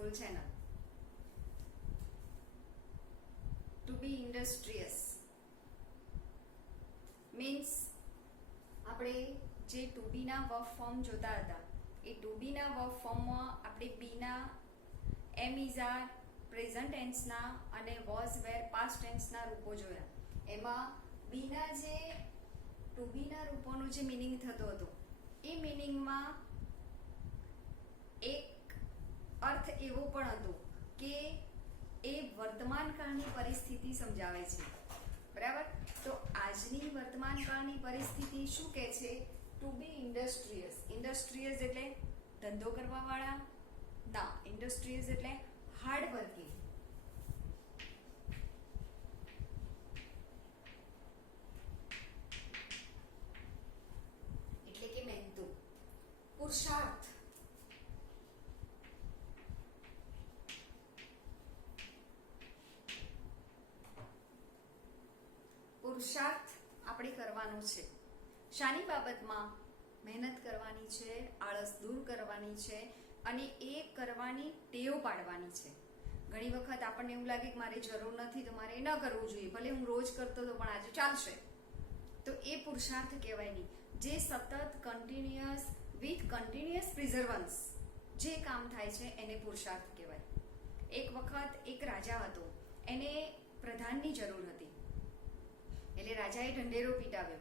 School channel. To be industrious means આપણે જે two બી ના વર્બ ફોર્મ જોતા હતા એ ટુ બી ના વર્બ ફોર્મમાં આપણે બી ના એમ ઇઝ આર પ્રેઝન્ટ ટેન્સના અને વોઝ વેર પાસ્ટ ટેન્સના રૂપો જોયા. એમાં બીના જે ટુ બીના રૂપોનો જે મિનિંગ થતો હતો એ મિનિંગમાં એક અર્થ એવો પણ હતો કે એ વર્તમાન કાળની પરિસ્થિતિ સમજાવે છે. બરાબર. તો આજની વર્તમાન કાળની પરિસ્થિતિ શું કહે છે? ટુ બી ઇન્ડસ્ટ્રીયસ. ઇન્ડસ્ટ્રીયસ એટલે ધંધો કરવા વાળા ના, ઇન્ડસ્ટ્રીયસ એટલે હાર્ડ વર્કિંગ. એટલે કે મહેનતુ, પુરુષાર્થ. પુરુષાર્થ આપણે કરવાનો છે. શાની બાબતમાં? મહેનત કરવાની છે, આળસ દૂર કરવાની છે અને એ કરવાની ટેવ પાડવાની છે. ઘણી વખત આપણને એવું લાગે કે મારે જરૂર નથી તો મારે ન કરવું જોઈએ, ભલે હું રોજ કરતો હતો પણ આજે ચાલશે, તો એ પુરુષાર્થ કહેવાય નહીં. જે સતત કન્ટિન્યુઅસ વિથ કન્ટિન્યુઅસ પ્રિઝર્વન્સ જે કામ થાય છે એને પુરુષાર્થ કહેવાય. એક વખત એક રાજા હતો, એને પ્રધાનની જરૂર હતી. એટલે રાજાએ ઢંઢેરો પીટાવ્યો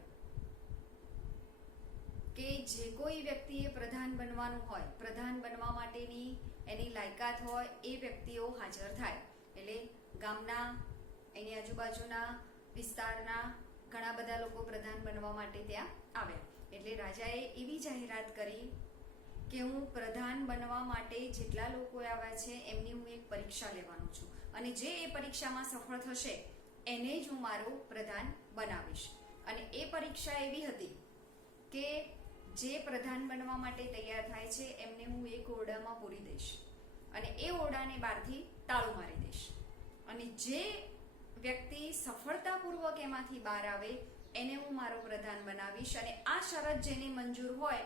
કે જે કોઈ વ્યક્તિએ પ્રધાન બનવાનું હોય, પ્રધાન બનવા માટેની એની લાયકાત હોય એ વ્યક્તિઓ હાજર થાય. એટલે ગામના, એની આજુબાજુના વિસ્તારના ઘણા બધા લોકો પ્રધાન બનવા માટે ત્યાં આવ્યા. એટલે રાજાએ એવી જાહેરાત કરી કે હું પ્રધાન બનવા માટે જેટલા લોકો આવ્યા છે એમની હું એક પરીક્ષા લેવાનો છું અને જે એ પરીક્ષામાં સફળ થશે એને જ હું મારો પ્રધાન બનાવીશ. અને એ પરીક્ષા એવી હતી કે જે પ્રધાન બનવા માટે તૈયાર થાય છે એમને હું એક ઓરડામાં પૂરી દઈશ અને એ ઓરડાને બહારથી તાળું મારી દઈશ અને જે વ્યક્તિ સફળતાપૂર્વક એમાંથી બહાર આવે એને હું મારો પ્રધાન બનાવીશ અને આ શરત જેને મંજૂર હોય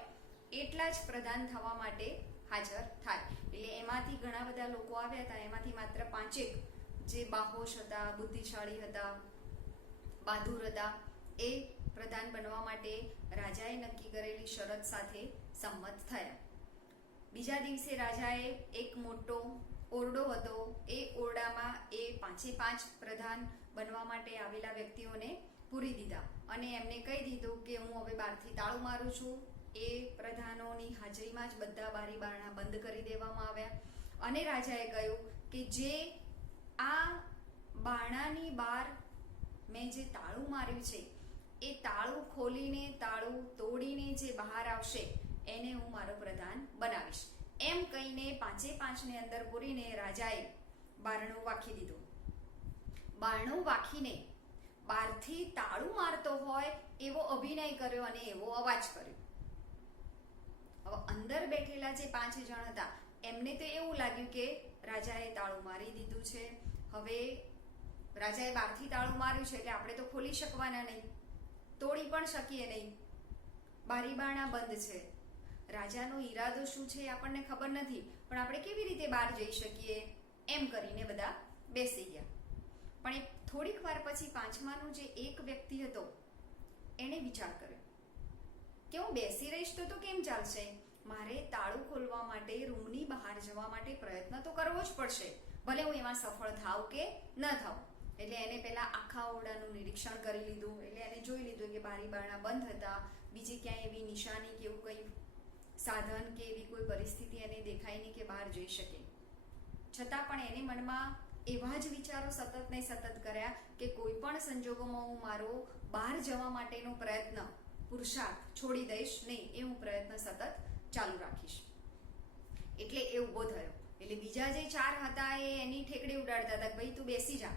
એટલા જ પ્રધાન થવા માટે હાજર થાય. એટલે એમાંથી ઘણા બધા લોકો આવ્યા હતા. એમાંથી માત્ર 5 જે બાહોશ હતા, બુદ્ધિશાળી હતા, બહાદુર હતા, એ પ્રધાન બનવા માટે રાજાએ નક્કી કરેલી શરત સાથે સંમત થયા. બીજા દિવસે રાજાએ એક મોટો ઓરડો હતો. એ ઓરડામાં એ 5 પ્રધાન બનવા માટે આવેલા વ્યક્તિઓને પૂરી દીધા અને એમને કહી દીધું કે હું હવે બહારથી તાળું મારું છું. એ પ્રધાનોની હાજરીમાં જ બધા બારી બારણા બંધ કરી દેવામાં આવ્યા અને રાજાએ કહ્યું કે જે આ બારણાની બહાર મેં જે તાળું માર્યું છે એ તાળું ખોલીને, તાળું તોડીને જે બહાર આવશે એને હું મારો પ્રધાન બનાવીશ. એમ કહીને 5ને અંદર પૂરીને રાજાએ બારણું વાખી દીધું. બારણું વાખીને બહારથી તાળું મારતો હોય એવો અભિનય કર્યો અને એવો અવાજ કર્યો. હવે અંદર બેઠેલા જે 5 જણ હતા એમને તો એવું લાગ્યું કે રાજાએ તાળું મારી દીધું છે, હવે રાજાએ બહારથી તાળું માર્યું છે એટલે આપણે તો ખોલી શકવાના નહીં, તોડી પણ શકીએ નહીં, બારી બારણા બંધ છે. રાજાનો ઈરાદો શું છે આપણને ખબર નથી, પણ આપણે કેવી રીતે બહાર જઈ શકીએ? એમ કરીને બધા બેસી ગયા. પણ થોડીક વાર પછી 5માનો જે એક વ્યક્તિ હતો એણે વિચાર કર્યો કે હું બેસી રહીશ તો કેમ ચાલશે? મારે તાળું ખોલવા માટે, રૂમની બહાર જવા માટે પ્રયત્ન તો કરવો જ પડશે, ભલે હું એમાં સફળ થાવ કે ન થાવ. એટલે એને પહેલા આખા ઓરડાનું નિરીક્ષણ કરી લીધું. એટલે એને જોઈ લીધું કે બારી બારણા બંધ હતા, બીજી ક્યાંય એવી નિશાની કે એવું કંઈ સાધન કે એવી કોઈ પરિસ્થિતિ એને દેખાય નહીં કે બહાર જઈ શકે. છતાં પણ એને મનમાં એવા જ વિચારો સતત ને સતત કર્યા કે કોઈ પણ સંજોગોમાં હું મારો બહાર જવા માટેનો પ્રયત્ન, પુરુષાર્થ છોડી દઈશ નહીં, એ હું પ્રયત્ન સતત ચાલુ રાખીશ. એટલે એ ઊભો થયો. એટલે બીજા જે 4 હતા એ એની ઠેકડી ઉડાડતા હતા કે ભાઈ તું બેસી જા,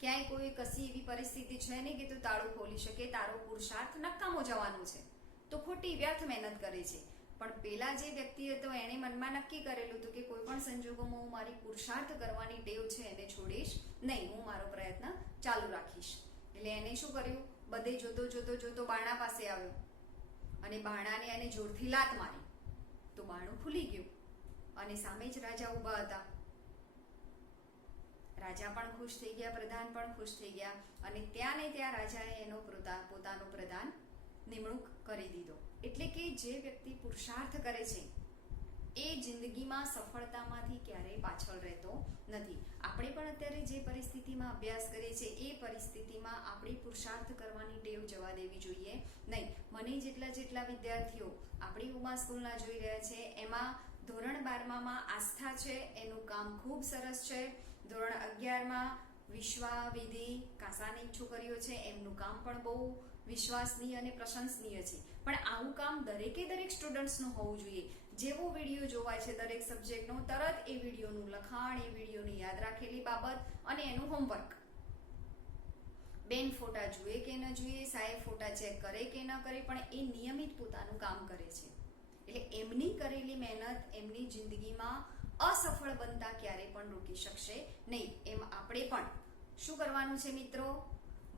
ક્યાંય કોઈ કશી એવી પરિસ્થિતિ છે નહીં કે તું તાળું ખોલી શકે, તારો પુરુષાર્થ નકામો જવાનો છે, તો ખોટી વ્યર્થ મહેનત કરે છે. પણ પેલા જે વ્યક્તિ હતો એણે મનમાં નક્કી કરેલું હતું કે કોઈ પણ સંજોગોમાં હું મારી પુરુષાર્થ કરવાની ટેવ છે એને છોડીશ નહીં, હું મારો પ્રયત્ન ચાલુ રાખીશ. એટલે એને શું કર્યું? બધે જોતો જોતો જોતો બારણા પાસે આવ્યો અને બારણાને એને જોરથી લાત મારી તો બારણું ખુલી ગયું અને સામે જ રાજા ઊભા હતા. રાજા પણ ખુશ થઈ ગયા, પ્રધાન પણ ખુશ થઈ ગયા, અને ત્યાં ને ત્યાં રાજાએ એનો પોતાનો પ્રધાન નિમણૂક કરી દીધો. એટલે કે જે વ્યક્તિ પુરુષાર્થ કરે છે એ જિંદગીમાં સફળતામાંથી ક્યારેય પાછળ રહેતો નથી. આપણે પણ અત્યારે જે પરિસ્થિતિમાં અભ્યાસ કરીએ છીએ એ પરિસ્થિતિમાં આપણે પુરુષાર્થ કરવાની ટેવ જવા દેવી જોઈએ નહીં. મને જેટલા વિદ્યાર્થીઓ આપણી ઉમા સ્કૂલના જોઈ રહ્યા છે એમાં ધોરણ 12માં આસ્થા છે, એનું કામ ખૂબ સરસ છે. ધોરણ 11માં વિશ્વા, વિધિ, કાસાની છોકરીઓ છે, એમનું કામ પણ બહુ વિશ્વાસનીય અને પ્રશંસનીય છે. પણ આવું કામ દરેક સ્ટુડન્ટ્સનું હોવું જોઈએ. જેવો વિડીયો જોવાય છે દરેક સબ્જેક્ટનો, તરત એ વિડીયોનું લખાણ, એ વિડીયોની યાદ રાખેલી બાબત અને એનું હોમવર્ક. બેન ફોટા જુએ કે ન જુએ, સાહેબ ફોટા ચેક કરે કે ન કરે, પણ એ નિયમિત પોતાનું કામ કરે છે. એટલે એમની કરેલી મહેનત એમની જિંદગીમાં અસફળ બનતા ક્યારે પણ રોકી શકશે નહીં. એમ આપણે પણ શું કરવાનું છે મિત્રો?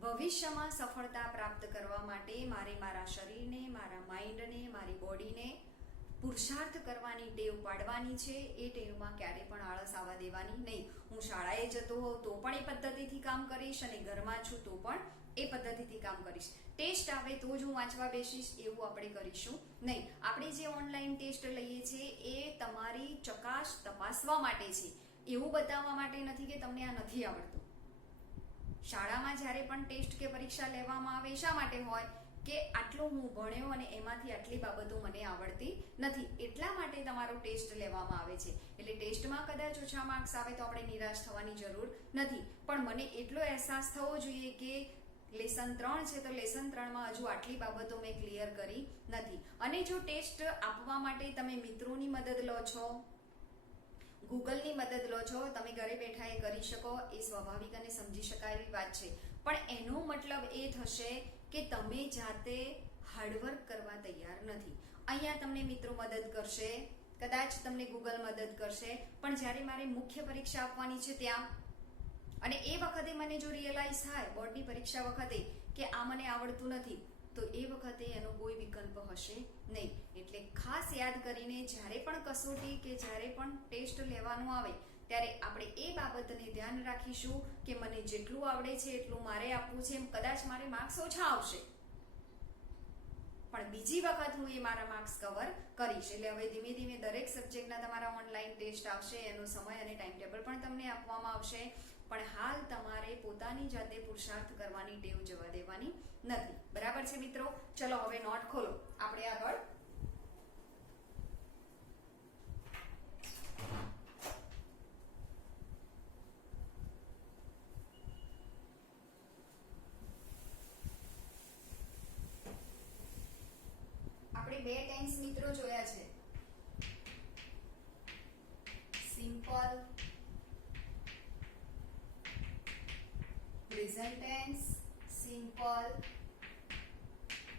ભવિષ્યમાં સફળતા પ્રાપ્ત કરવા માટે મારે મારા શરીરને, મારા માઇન્ડને, મારી બોડીને પુરુષાર્થ કરવાની ટેવ પાડવાની છે. એ ટેવમાં ક્યારે પણ આળસ આવવા દેવાની નહીં. હું શાળાએ જતો હોઉં તો પણ એ પદ્ધતિથી કામ કરીશ, અને ઘરમાં છું તો પણ એ પદ્ધતિથી કામ કરીશ. ટેસ્ટ આવે તો જ હું વાંચવા બેસીશ એવું આપણે કરીશું નહીં. આપણે જે ઓનલાઈન ટેસ્ટ લઈએ છીએ એ તમારી તપાસવા માટે છે, એવું બતાવવા માટે નથી કે તમને આ નથી આવડતું. શાળામાં જ્યારે પણ ટેસ્ટ કે પરીક્ષા લેવામાં આવે શા માટે હોય? કે આટલું હું ભણ્યો અને એમાંથી આટલી બાબતો મને આવડતી નથી, એટલા માટે તમારો ટેસ્ટ લેવામાં આવે છે. એટલે ટેસ્ટમાં કદાચ ઓછા માર્ક્સ આવે તો આપણે નિરાશ થવાની જરૂર નથી, પણ મને એટલો અહેસાસ થવો જોઈએ કે લેસન 3 છે તો લેસન 3માં હજુ આટલી બાબતો મેં ક્લિયર કરી નથી. અને જો ટેસ્ટ આપવા માટે તમે મિત્રોની મદદ લો છો, ગૂગલની મદદ લો છો, તમે ઘરે બેઠા એ કરી શકો, એ સ્વાભાવિક અને સમજી શકાય એવી વાત છે. પણ એનો મતલબ એ થશે કે તમે જાતે હાર્ડવર્ક કરવા તૈયાર નથી. અહીંયા તમને મિત્રો મદદ કરશે, કદાચ તમને ગૂગલ મદદ કરશે, પણ જ્યારે મારે મુખ્ય પરીક્ષા આપવાની છે ત્યાં, અને એ વખતે મને જો રિયલાઇઝ થાય બોર્ડની પરીક્ષા વખતે કે આ મને આવડતું નથી, તો એ વખતે એનો કોઈ વિકલ્પ હશે નહીં. એટલે ખાસ યાદ કરીને જ્યારે પણ કસોટી કે જ્યારે પણ ટેસ્ટ લેવાનું આવે ત્યારે આપણે એ બાબતને ધ્યાન રાખીશું કે મને જેટલું આવડે છે એટલું મારે આપવું છે. કદાચ મારે માર્ક્સ ઓછા આવશે, પણ બીજી વખત હું એ મારા માર્ક્સ કવર કરીશ. એટલે હવે ધીમે ધીમે દરેક સબ્જેક્ટના તમારા ઓનલાઈન ટેસ્ટ આવશે, એનો સમય અને ટાઈમ ટેબલ પણ તમને આપવામાં આવશે. પણ હાલ તમારે પોતાની જાતે પુરુષાર્થ કરવાની ટેવ જવા દેવાની નથી. બરાબર છે મિત્રો? ચલો હવે નોટ ખોલો, આપણે આગળ આપણે બે ટેન્સ મિત્રો જોયા છે, simple present tense, simple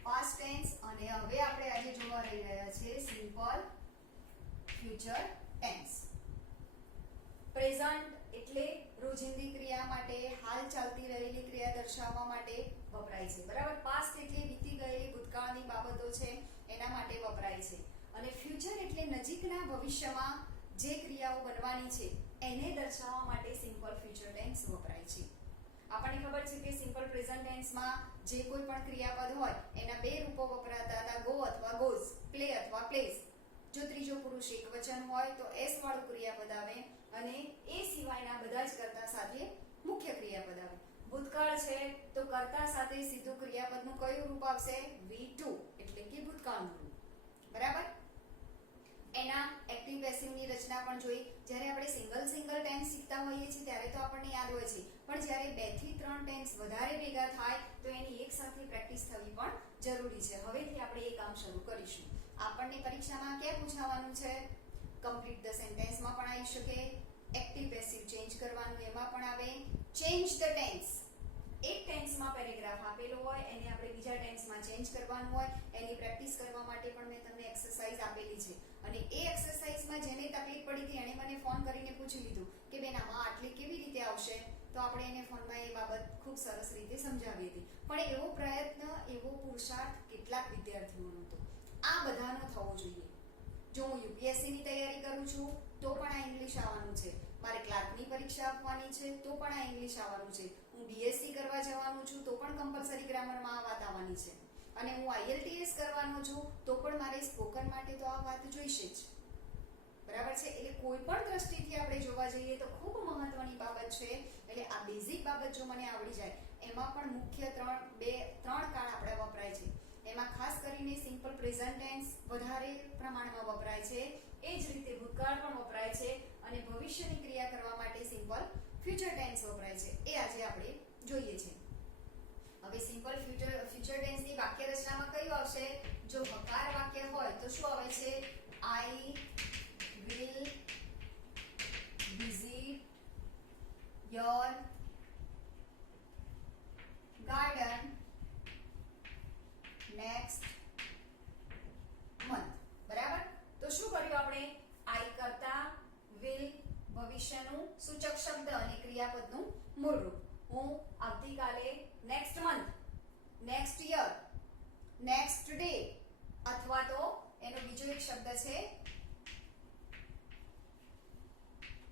past tense, અને હવે આપણે આજે જોવા રહી રહ્યા છીએ સિમ્પલ ફ્યુચર ટેન્સ. પ્રેઝન્ટ એટલે રોજિંદી ક્રિયા માટે, હાલ ચાલતી રહેલી ક્રિયા દર્શાવવા માટે વપરાય છે, બરાબર. પાસ્ટ એટલે વીતી ગયેલી ભૂતકાળની બાબતો છે એના માટે વપરાય છે. અને ફ્યુચર એટલે નજીકના ભવિષ્યમાં જે ક્રિયાઓ બનવાની છે એને દર્શાવવા માટે સિમ્પલ ફ્યુચર ટેન્સ વપરાય છે. આપણને ખબર છે કે સિમ્પલ પ્રેઝન્ટ ટેન્સમાં જે કોઈ પણ ક્રિયાપદ હોય એના બે રૂપો વપરાતા હતા, ગો અથવા ગોઝ, પ્લે અથવા પ્લેસ. જો ત્રીજો પુરુષ એકવચન હોય તો એસ વાળું ક્રિયાપદ આવે, અને એ સિવાયના બધા જ કર્તા સાથે મુખ્ય ક્રિયાપદ આવે. ભૂતકાળ છે તો કર્તા સાથે સીધું ક્રિયાપદનું કયું રૂપ આવશે? V2, એટલે કે ભૂતકાળનું રૂપ. બરાબર. એના એક્ટિવ પેસિવની રચના પણ જોઈ. જ્યારે આપણે સિંગલ ટેન્સ શીખતા હોઈએ છીએ ત્યારે તો આપણને યાદ હોય છે, પણ જ્યારે 2 થી 3 ટેન્સ વધારે ભેગા થાય તો એની એક સાથે પ્રેક્ટિસ થવી પણ જરૂરી છે. હવેથી આપણે એ કામ શરૂ કરીશું. આપણને પરીક્ષામાં ક્યાં પૂછાવાનું છે? કમ્પ્લીટ ધ સેન્ટેન્સમાં પણ આવી શકે, એક્ટિવ પેસિવ ચેન્જ કરવાનું એમાં પણ આવે, ચેન્જ ધ ટેન્સ. એક ટેન્સમાં પેરેગ્રાફ આપેલો હોય એને આપણે બીજા ટેન્સમાં ચેન્જ કરવાનું હોય, એની પ્રેક્ટિસ કરવા માટે પણ મેં તમને એક્સરસાઇઝ આપેલી છે. અને એ એક્સરસાઇઝમાં જેને તકલીફ પડી હતી એણે મને ફોન કરીને પૂછી લીધું કે બેન આમાં આટલી કેવી રીતે આવશે, તો આપણે એને ફોનમાં એ બાબત ખૂબ સરસ રીતે સમજાવી હતી. પણ એવો પ્રયત્ન, એવો પુરુષાર્થ કેટલાક વિદ્યાર્થીઓનો હતો. આ બધાનો થવો જોઈએ. જો હું યુપીએસસીની તૈયારી કરું છું તો પણ આ ઇંગ્લિશ આવવાનું છે, મારે ક્લાર્કની પરીક્ષા આપવાની છે તો પણ આ ઇંગ્લિશ આવવાનું છે, હું બીએસસી કરવા જવાનું છું તો પણ કમ્પલસરી ગ્રામરમાં આ વાત આવવાની છે, અને હું આઈએલટીએસ કરવાનો છું તો પણ મારે સ્પોકન માટે તો આ વાત જોઈશે જ. બરાબર છે. એટલે કોઈ પણ દ્રષ્ટિથી આપણે જોવા જઈએ તો ખૂબ મહત્વની બાબત છે. એટલે આ બેઝિક બાબત જો મને આવડી જાય, એમાં પણ મુખ્ય ત્રણ કાળ આપણે વપરાય છે. એમાં ખાસ કરીને સિમ્પલ પ્રેઝન્ટ ટેન્સ વધારે પ્રમાણમાં વપરાય છે, એ જ રીતે ભૂતકાળ પણ વપરાય છે, અને ભવિષ્યની ક્રિયા કરવા માટે સિમ્પલ ફ્યુચર ટેન્સ વપરાય છે. એ આજે આપણે જોઈએ છે. હવે સિમ્પલ ફ્યુચર ટેન્સની વાક્ય રચનામાં કયું આવશે? જો હકાર વાક્ય હોય તો શું આવે છે? આઈ will visit your garden next month. બરાબર? તો શું કર્યું આપણે? આઈ કરતા will ભવિષ્યનું સૂચક શબ્દ અને ક્રિયાપદનું મૂળ રૂપ. હું આવતીકાલે next month, next year, next day અથવા તો એનો બીજો એક શબ્દ છે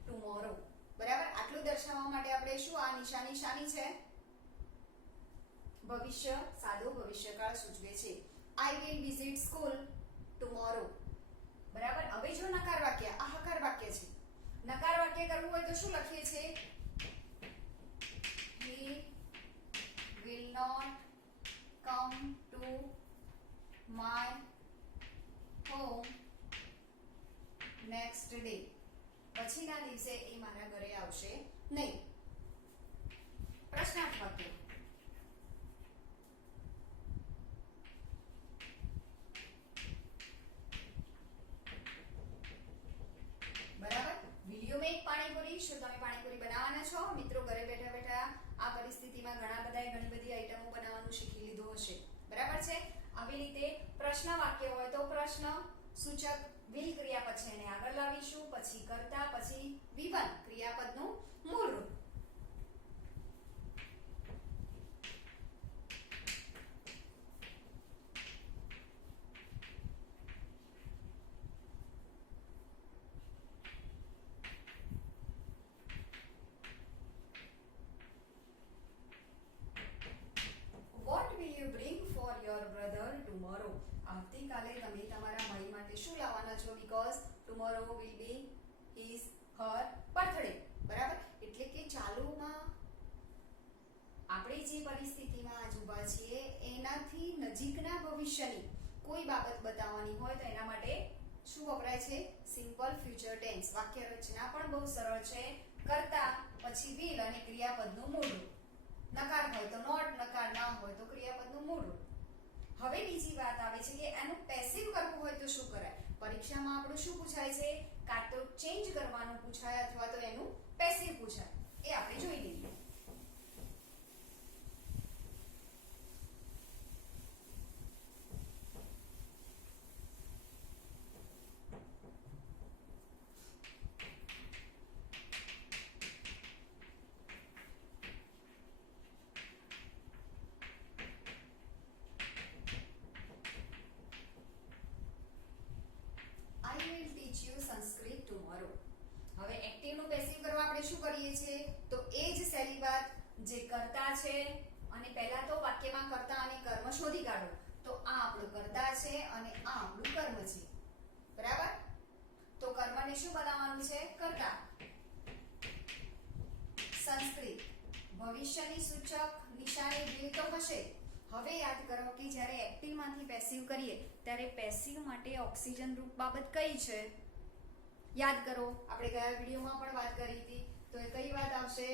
ટુમોરો. બરાબર? આટલું દર્શાવવા માટે આપણે શું આ નિશાની શાની છે? ભવિષ્ય, સાદો ભવિષ્યકાળ સૂચવે છે. I will visit school tomorrow. બરાબર? હવે જો નકાર વાક્ય, આ હકાર વાક્ય છે. નકાર વાક્ય કરવું હોય તો શું લખીએ છીએ? He will not come to my home next day. પછીના દિવસે એ મારા ઘરે આવશે નહીં. પ્રશ્નાર્થ વાક્ય. બરાબર? વિડિયો મેં એક પાણીપુરી. શું તમે પાણીપુરી બનાવવાના છો? મિત્રો ઘરે બેઠા બેઠા આ પરિસ્થિતિમાં ઘણી બધી આઈટમો બનાવવાનું શીખી લીધું હશે. બરાબર છે? આવી રીતે પ્રશ્ન વાક્ય હોય તો પ્રશ્ન સૂચક will ક્રિયાપદ છે એને આગળ લાવીશું, પછી કર્તા, પછી V1 ક્રિયાપદનું મૂળ રૂપ. What will you bring for your brother tomorrow? આવતીકાલે તમે તમારા ભાઈ માટે શું લાવવાના છો? Because tomorrow will be his Har birthday. બરાબર? એટલે કે ચાલુમાં આપણે જે પરિસ્થિતિમાં આજ ઊભા છીએ એનાથી નજીકના ભવિષ્યની કોઈ બાબત બતાવવાની હોય તો એના માટે શું વપરાય છે? Simple future tense. વાક્ય રચના પણ બહુ સરળ છે. કર્તા, પછી will અને ક્રિયાપદનું મૂળ રૂપ. નકાર હોય તો નોટ, નકાર ના હોય તો ક્રિયાપદનું મૂળ રૂપ. હવે બીજી વાત આવે છે કે એનું પેસિવ કરવું હોય તો શું કરાય? પરીક્ષામાં આપણું શું પૂછાય છે? કાં તો ચેન્જ કરવાનું પૂછાય અથવા તો એનું પેસિવ પૂછાય. એ આપણે જોઈ લઈએ. I will teach you Sanskrit tomorrow. હવે એક્ટિવ નું પેસિવ કરવા આપણે શું કરીએ છીએ? તો એ જ સહેલી વાત જે કર્તા છે, અને પહેલા તો વાક્યમાં કર્તા અને કર્મ શોધી કાઢો. તો આ આપણું કર્તા છે અને આ આપણું કર્મ છે. બરાબર? તો કર્મને શું બનાવવાનું છે? કર્તા. સંસ્કૃત ભવિષ્યની સૂચક નિશાની will તો હશે. હવે યાદ કરો કે જ્યારે એક્ટિવ માંથી પેસિવ કરીએ ત્યારે પેસિવ માટે ઓક્સિજન રૂપ બાબત કઈ છે? યાદ કરો, આપણે ગયા વિડિયોમાં પણ વાત કરી હતી. તો એ કઈ વાત આવશે?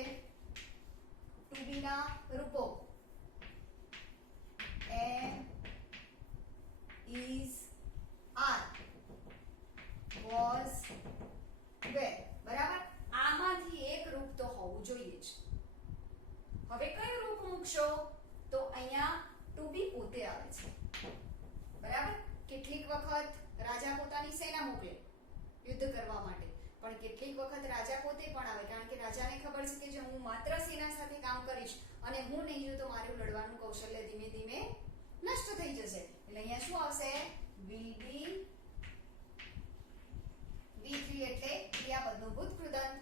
ટુ બી ના રૂપો am, is, are, was, were. બરાબર? આમાંથી એક રૂપ તો હોવું જોઈએ જ. હવે કયું રૂપ મૂકશો? તો અહીંયા ટુ બી પોતે આવે છે. બરાબર? કેટલીક વખત રાજા પોતાની સેના મોકલે યુદ્ધ કરવા માટે, પણ કેટલીક વખત રાજા પોતે પણ આવે, કારણ કે રાજાને ખબર છે કે જો હું માત્ર સેના સાથે કામ કરીશ અને હું નહીં જોઉં તો મારું લડવાનું કૌશલ્ય ધીમે ધીમે નષ્ટ થઈ જશે. એટલે અહીંયા શું આવશે? will be V3 એટલે ક્રિયાપદનું ભૂત કૃદંત.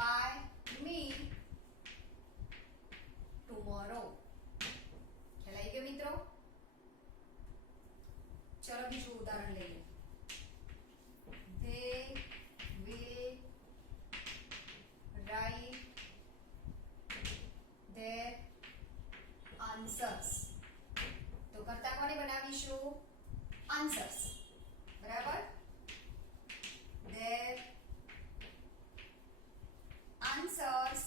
By me tomorrow. ખ્યાલ આવી ગયો મિત્રો? ચલો બીજું ઉદાહરણ લઈએ. They will write their answers. તો કરતા કોને બનાવીશું? આન્સર્સ. બરાબર? their answers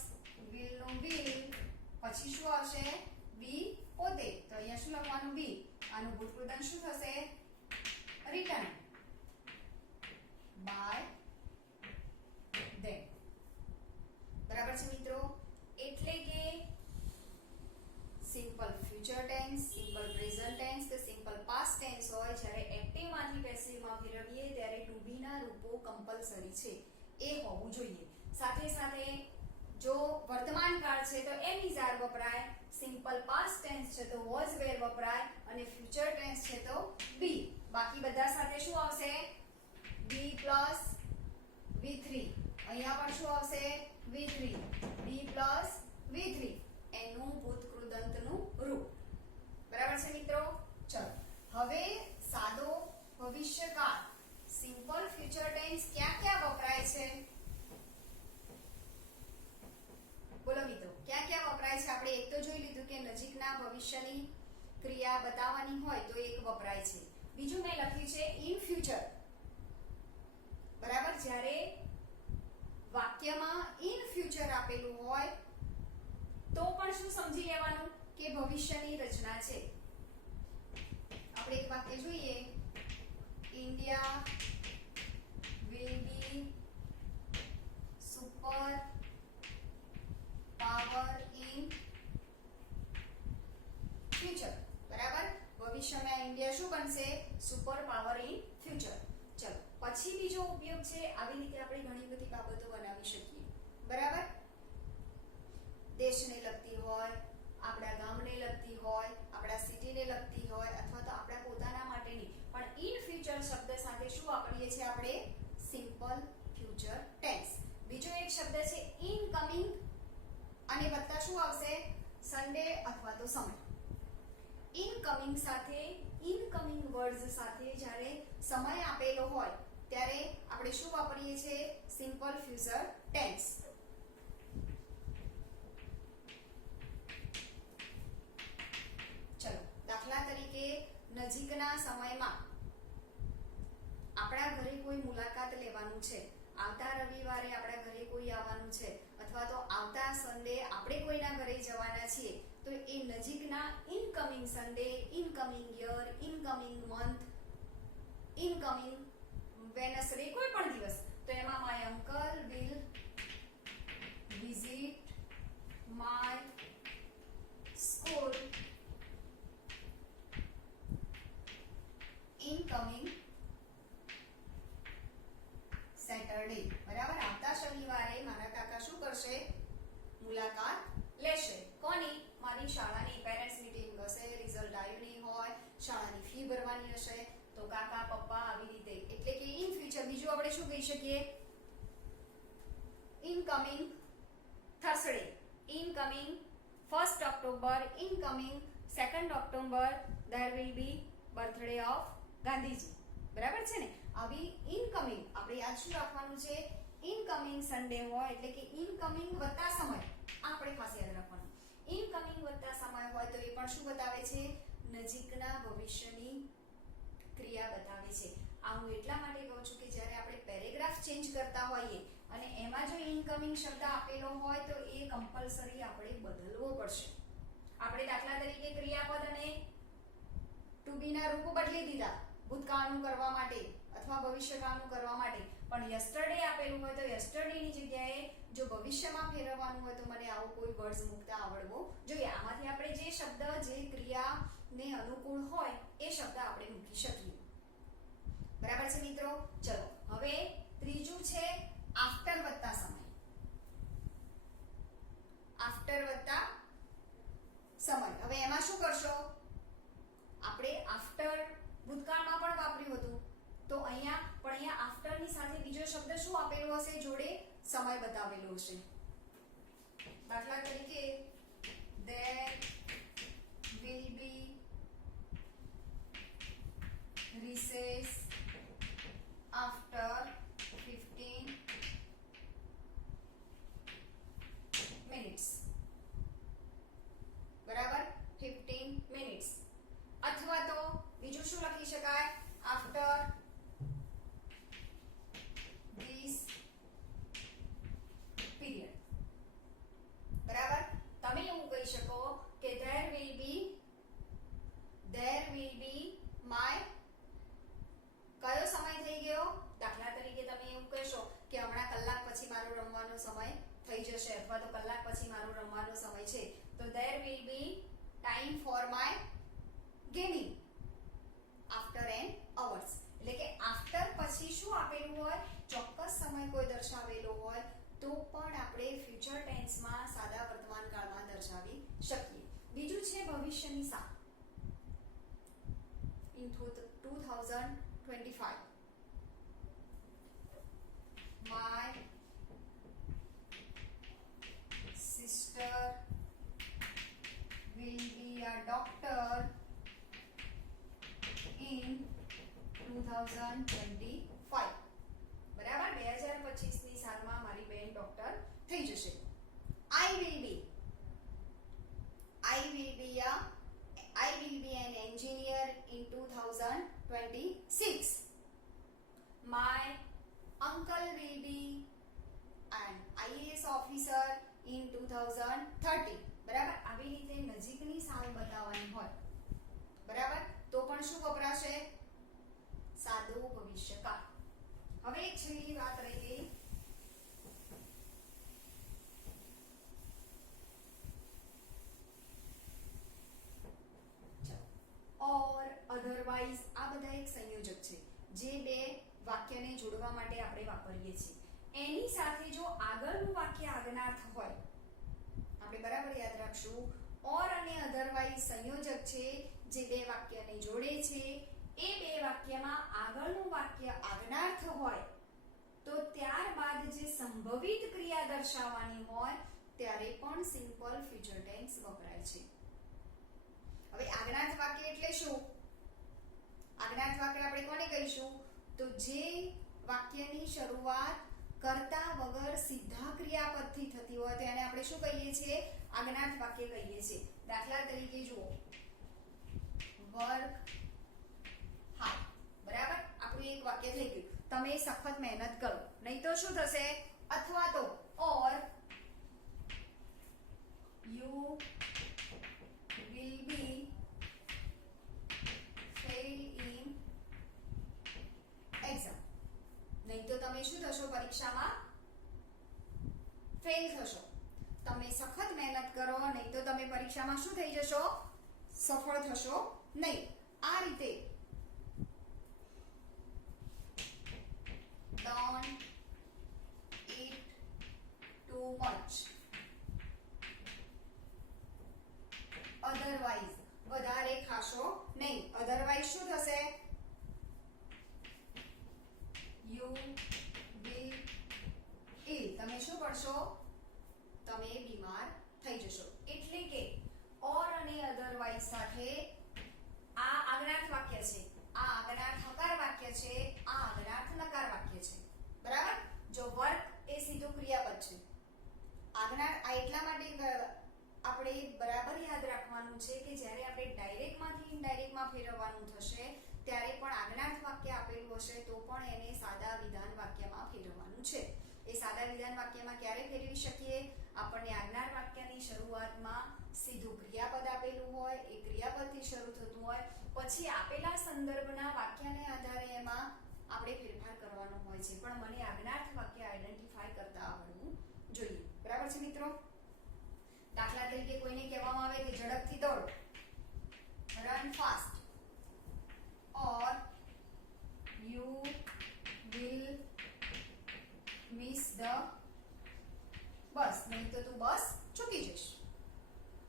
will no will પછી શું આવશે? be પોતે. તો અહીંયા શું લખવાનું? be. આનું ભૂતકૃદન શું થશે? written by them. બરાબર છે મિત્રો? એટલે કે simple future tense, simple present tense કે સિમ્પલ પાસ્ટ ટેન્સ હોય જ્યારે એક્ટિવ માંથી પેસિવ માં ફેરવીએ ત્યારે ટુ બી ના રૂપો કમ્પલસરી છે એ હોવું જોઈએ. સાથે સાથે જો વર્તમાન કાળ છે તો એમ ઇઝ આર વપરાય, સિમ્પલ પાસ્ટ ટેન્સ છે તો વોઝ વેર વપરાય અને ફ્યુચર ટેન્સ છે તો બી. બાકી બધા સાથે શું આવશે? બી પ્લસ V3. અહીંયા પણ શું આવશે? V3. બી પ્લસ V3 એનું ભૂતકૃદંતનું રૂપ. બરાબર છે મિત્રો? ચલો હવે સાદો ભવિષ્યકાળ સિમ્પલ ફ્યુચર ટેન્સ ક્યાં ક્યાં વપરાય છે? બોલો મિત્રો, ક્યાં ક્યાં વપરાય છે? આપણે એક તો જોઈ લીધું કે નજીકના ભવિષ્યની ક્રિયા બતાવવાની હોય તો એક વપરાય છે. બીજું મેં લખ્યું છે ઇન ફ્યુચર. બરાબર? જ્યારે વાક્યમાં ઇન ફ્યુચર આપેલું હોય તો પણ શું સમજી લેવાનું કે ભવિષ્યની રચના છે. આપણે એક વાક્ય જોઈએ. India will be super power in future. બરાબર? ભવિષ્યમાં ઇન્ડિયા શું બનશે? Super power in future. ચલો પછી બીજો ઉપયોગ છે. આવી રીતે આપણે ઘણી બધી બાબતો બનાવી શકીએ. બરાબર? દેશને લગતી હોય, આપણા ગામને લગતી હોય, આપણા સિટીને લગતી હોય અથવા તો આપણા પોતાના માટેની. પણ ઇન ફ્યુચર શબ્દ સાથે શું વાપરીએ છીએ આપણે? Simple future tense. બીજો એક શબ્દ છે ઇનકમિંગ અને વત્તા શું આવશે? સન્ડે અથવા તો સમય. ઇનકમિંગ સાથે, ઇનકમિંગ વર્ડ્સ સાથે જ્યારે સમય આપેલો હોય ત્યારે આપણે શું વાપરીએ છીએ? Simple future tense. ચલો દાખલા તરીકે નજીકના સમયમાં આપણા ઘરે કોઈ મુલાકાત લેવાનું છે, આવતા રવિવારે આપણા ઘરે કોઈ આવવાનું છે અથવા તો આવતા સન્ડે આપણે કોઈના ઘરે જવાના છીએ તો એ નજીકના incoming Sunday, incoming year, incoming month, incoming Wednesday કોઈ પણ દિવસ તો એમાં my uncle will visit my school incoming Saturday. બરાબર? આવતા શનિવારે મારા કાકા શું કરશે? મુલાકાત લેશે. કોની? મારી શાળાની. પેરેન્ટ્સ મીટિંગ હશે, રિઝલ્ટ આવ્યું નહીં હોય, શાળાની ફી ભરવાની હશે તો કાકા પપ્પા આવી રીતે. એટલે કે ઇન ફ્યુચર. બીજું આપણે શું કહી શકીએ? Incoming Thursday, incoming 1st October, incoming 2nd October there will be birthday of Gandhiji. બરાબર છે ને? આવી ઇનકમિંગ આપણે યાદ શું રાખવાનું છે? ઇનકમિંગ સન્ડે હોય એટલે કે ઇનકમિંગ વત્તા સમય. આપણે ખાસ યાદ રાખવાનું. ઇનકમિંગ વત્તા સમય હોય તો એ પણ શું બતાવે છે? નજીકના ભવિષ્યની ક્રિયા બતાવે છે. આ હું એટલા માટે કહું છું કે જ્યારે આપણે પેરેગ્રાફ ચેન્જ કરતા હોઈએ અને એમાં જો ઇનકમિંગ શબ્દ આપેલો હોય તો એ કમ્પલસરી આપણે બદલવો પડશે. આપણે દાખલા તરીકે ક્રિયાપદ અને ટુ બી ના રૂપો બદલી દીધા ભૂતકાળનું કરવા માટે અથવા ભવિષ્યકાળનું કરવા માટે. પણ યસ્ટરડે આપેલું હોય તો યસ્ટરડે ની જગ્યાએ જો ભવિષ્યમાં ફેરવવાનું હોય તો મને આવો કોઈ વર્ડ્સ મૂકતા આવડવો જોઈએ. આમાંથી આપણે જે શબ્દ જે ક્રિયાને અનુકૂળ હોય એ શબ્દ આપણે મૂકી શકીએ. બરાબર છે મિત્રો? ચલો હવે ત્રીજું છે આફ્ટર વત્તા સમય. આફ્ટર વત્તા સમય. હવે એમાં શું કરશો? આપણે આફ્ટર ભૂતકાળમાં પણ વાપર્યું હતું તો અહીંયા આફ્ટર ની સાથે બીજો શબ્દ શું આપેલો હશે? જોડે સમય બતાવેલો હશે. દાખલા તરીકે there will be recess after 15 minutes. બરાબર, 15 minutes. અથવા તો બીજું શું લખી શકાય? after this period. બરાબર, તમે એવું કહી શકો કે there will be my કયો સમય થઈ ગયો? દાખલા તરીકે તમે એવું કહેશો કે હમણાં કલાક પછી મારો રમવાનો સમય થઈ જશે અથવા તો કલાક પછી મારો રમવાનો સમય છે, તો there will be time for my gaming after an hours. એટલે કે after પછી શું આપેલું હોય? ચોક્કસ સમય કોઈ દર્શાવેલો હોય તો પણ આપણે ફ્યુચર ટેન્સમાં સાદા વર્તમાન કાળમાં દર્શાવી શકીએ. બીજું છે ભવિષ્યની સાલ. in 2025 my sister will be a doctor in 2025. બરાબર, 2025 ની સાલમાં મારી બેન ડોક્ટર થઈ જશે. I will be an engineer in 2026. My uncle will be an IAS officer in 2030. બરાબર, આવી રીતે નજીકની સાલ બતાવવાની હોય બરાબર તો પણ શું વપરાશે? સાદો ભવિષ્યકાળ. હવે એક છેલ્લી વાત રહી ગઈ. ઓર, અધરવાઇઝ આ બધા એક સંયોજક છે જે બે વાક્યને જોડવા માટે આપણે વાપરીએ છીએ. એની સાથે જો આગળનું વાક્ય આજ્ઞાર્થ હોય, આપણે બરાબર યાદ રાખશું, ઓર અને અધરવાઇઝ સંયોજક છે જે બે વાક્યને જોડે છે. એ બે વાક્યમાં આગળનું વાક્ય આજ્ઞાર્થ હોય તો ત્યારબાદ જે સંભવિત ક્રિયા દર્શાવવાની હોય ત્યારે પણ સિમ્પલ ફ્યુચર ટેન્સ વપરાય છે. હવે આજ્ઞાર્થ વાક્ય એટલે શું? આજ્ઞાર્થ વાક્ય આપણે કોને કહીશું? તો જે વાક્યની શરૂઆત કર્તા વગર સીધા ક્રિયાપદથી થતી હોય તો એને આપણે શું કહીએ છીએ? આજ્ઞાર્થ વાક્ય કહીએ છીએ. દાખલા તરીકે જુઓ, વર્ક હાર્ડ. બરાબર, આપણું એક વાક્ય થઈ ગયું, તમે સખત મહેનત કરો. નહીં તો શું થશે? અથવા તો or you will be fail in exam. નહીં તો તમે શું થશો? પરીક્ષામાં ફેલ થશો. તમે સખત મહેનત કરો, નહીં તો તમે પરીક્ષામાં શું થઈ જશો? સફળ થશો નહીં. આ રીતે don't eat too much. otherwise વધારે ખાશો નહીં. otherwise શું થશે? you will ill. તમે શું પડશો? તમે બીમાર થઈ જશો. એટલે કે ઓર અને otherwise સાથે આ આજ્ઞાર્થ વાક્ય છે, આ આજ્ઞાર્થ હકાર વાક્ય છે, આ આજ્ઞાર્થ નકાર વાક્ય છે. બરાબર, જો વર્ક એ સીધું ક્રિયાપદ છે. આજ્ઞાર્થ આ એટલા માટે આપણે બરાબર યાદ રાખવાનું છે કે જ્યારે આપણે ડાયરેક્ટમાંથી ઇનડાયરેક્ટમાં ફેરવવાનું થશે ત્યારે પણ આજ્ઞાર્થ વાક્ય આપેલું હશે તો પણ એને સાદા વિધાન વાક્યમાં ફેરવવાનું છે. એ સાદા વિધાન વાક્યમાં ક્યારે ફેરવી શકીએ? આપણને આજ્ઞાર્થ વાક્યની શરૂઆતમાં સીધું ક્રિયાપદ આપેલું હોય, એ ક્રિયાપદથી શરૂ થતું હોય, પછી આપેલા સંદર્ભના વાક્યને આધારે એમાં આપણે ફેરફાર કરવાનો હોય છે. પણ મને આજ્ઞાર્થ વાક્ય આઈડેન્ટિફાઈ કરતા આવડવું જોઈએ. બરાબર છે મિત્રો? દાખલા તરીકે કોઈને કહેવામાં આવે કે ઝડપથી દોડો, run fast, or you will miss the bus. નહીં તો તું બસ ચૂકી જઈશ.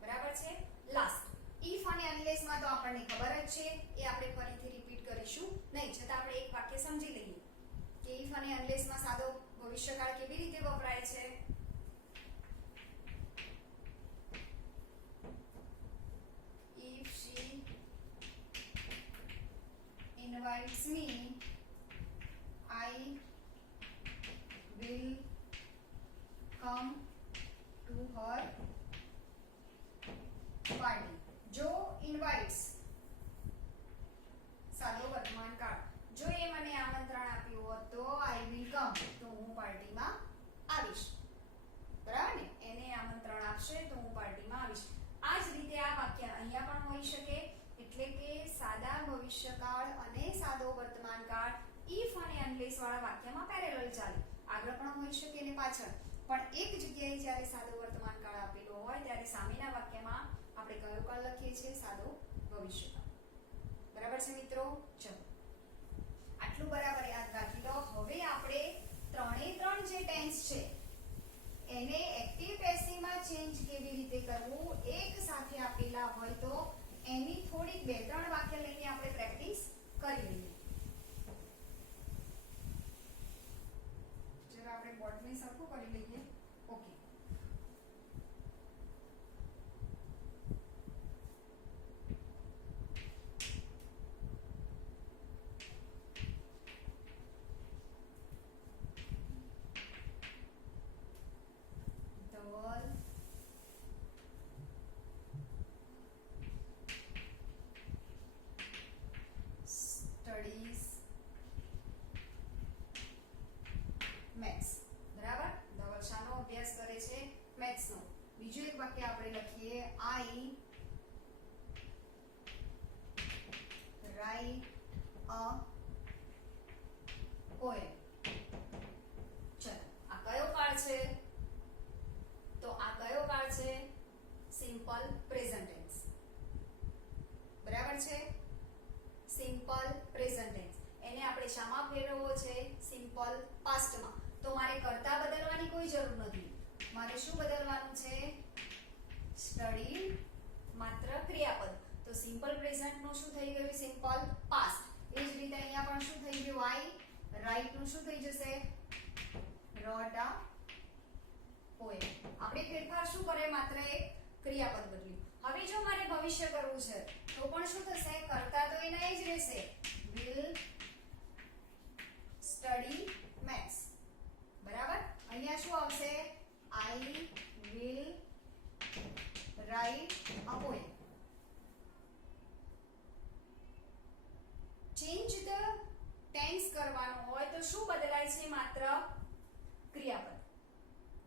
બરાબર છે? લાસ્ટ ઇફ અને અનલેસ માં તો આપણને ખબર જ છે, એ આપણે ફરીથી રિપીટ કરીશું નહીં, છતાં આપણે એક વાક્ય સમજી લઈએ કે ઇફ અને અનલેસ માં ભવિષ્યકાળ કેવી રીતે વપરાય છે? If she invites me, I will come to her party. જો ઇન્વાઇટ્સ સાદો વર્તમાન કાળ, જો એ મને આમંત્રણ આપ્યું હોત તો આઈ વિલ કમ, તો હું પાર્ટીમાં આવીશ. બરાબર ને? એને આમંત્રણ આપશે તો હું પાર્ટીમાં આવીશ. આ જ રીતે આ વાક્ય અહીંયા પણ હોઈ શકે, એટલે કે સાદા ભવિષ્યકાળ અને સાદો વર્તમાન કાળ ઇફ અને અનલેસ વાળા વાક્યમાં પેરેલલ ચાલે. આગળ પણ હોઈ શકે અને પાછળ. પણ એક જગ્યાએ જ્યારે સાદો વર્તમાન કાળ આપેલો હોય ત્યારે સામેના વાક્યમાં આપણે કયો કાળ લખીએ છીએ? સાદો ભવિષ્યકાળ. બરાબર છે મિત્રો? ચલો આટલું બરાબર યાદ રાખી લો. હવે આપણે ત્રણે ત્રણ જે ટેન્સ છે એને એક્ટિવ પેસિવમાં ચેન્જ કેવી રીતે કરવું એક સાથે આપેલા હોય તો એની થોડીક બે ત્રણ વાક્ય લઈને આપણે પ્રેક્ટિસ કરી લઈએ. જરા આપણે બોર્ડને સરખું કરી લઈએ. Okay, Dhaval studies maths. બરાબર? ધવલ શાનો અભ્યાસ કરે છે? મેથ્સનો. બીજું એક વાક્ય આપણે લખીએ, આઈ રાઇટ અ પોએમ. ચલો આ કયો કાળ છે? તો આ કયો કાળ છે? Simple present tense. બરાબર છે? Simple present tense. એને આપણે શામાં ફેરવવો છે? સિમ્પલ પાસ્ટમાં. તો મારે કર્તા બદલવાની કોઈ જરૂર નથી. મારે શું બદલવાનું છે? સ્ટડી, માત્ર ક્રિયાપદ. તો સિમ્પલ પ્રેઝન્ટ નું શું થઈ ગયું? Simple past. એ જ રીતે અહીંયા પણ શું થઈ ગયું? આઈ રાઇટ નું શું થઈ જશે? રોટ અ પોએમ. આપણે ફેરફાર શું કરે? માત્ર એક ક્રિયાપદ બદલ્યું. હવે જો મારે ભવિષ્ય કરવું છે તો પણ શું થશે? કર્તા તો એના જ રહેશે, will study maths. બરાબર? અહીંયા શું આવશે? I will write a poem. Change the tense કરવાનું હોય તો શું બદલાય છે? માત્ર ક્રિયાપદ.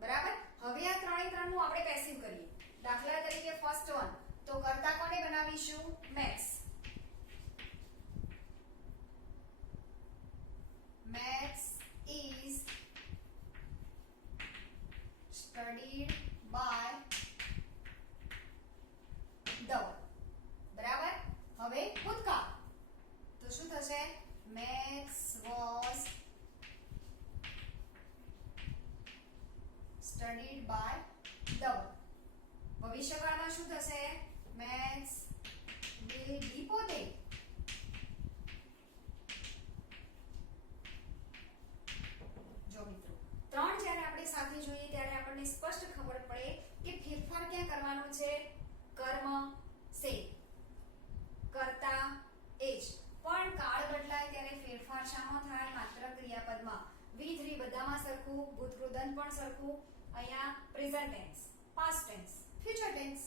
બરાબર? હવે આ ત્રણે ત્રણ નું આપણે પેસિવ કરીએ. દાખલા તરીકે ફર્સ્ટ વન, તો કર્તા કોને બનાવીશું? Maths. Maths is studied by Dhaval. બરાબર? હવે ભૂતકાળ તો શું થશે? Maths was studied by Dhaval. ભવિષ્યકાળમાં શું થશે? મેથ્સ will be પોતે. જો મિત્રો ત્રણ જ્યારે આપણે સાથે જોઈએ ત્યારે આપણને સ્પષ્ટ ખબર પડે કે ફેરફાર ક્યાં કરવાનો છે? કર્મ સે, કર્તા એજ. પણ કાળ બદલાય ત્યારે ફેરફાર શામાં થાય? માત્ર ક્રિયાપદમાં. V3 બધામાં સરખું, ભૂતકૃદંત પણ સરખું. અહીંયા present tense, past tense, future tense.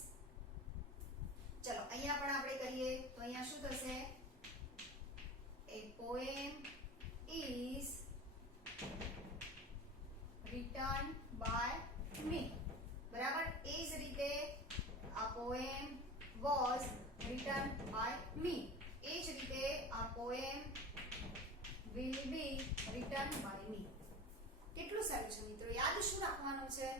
ચલો અહીંયા પણ આપણે કરીએ તો અહીંયા શું થશે? A poem is written by me. બરાબર? એ જ રીતે a poem was written by me. એ જ રીતે a poem will be written by me. કેટલું સારું છે મિત્રો. યાદ શું રાખવાનું છે?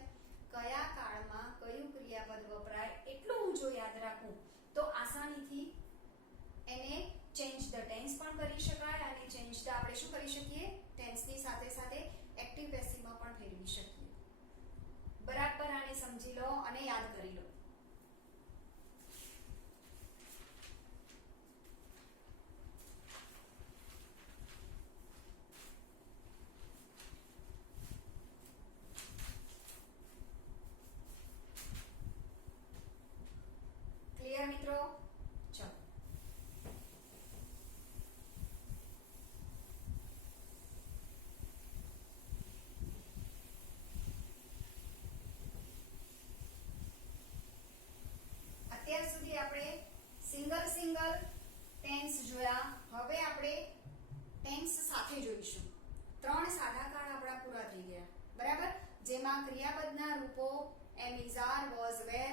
કયા કાળમાં કયું ક્રિયાપદ વપરાય એટલું હું જો યાદ રાખું તો આસાનીથી એને ચેન્જ ધ ટેન્સ પણ કરી શકાય અને ચેન્જ ધ આપણે શું કરી શકીએ? ટેન્સની સાથે સાથે એક્ટિવ પેસિવમાં પણ ફેરવી શકીએ. બરાબર આને સમજી લો અને યાદ કરી લો. જોયા. હવે આપણે ટેન્સ સાથે જોઈશું. 3 સાદા કાળ આપણા પૂરા થઈ ગયા, બરાબર, જેમાં ક્રિયાપદના રૂપો am, is, are, was, were.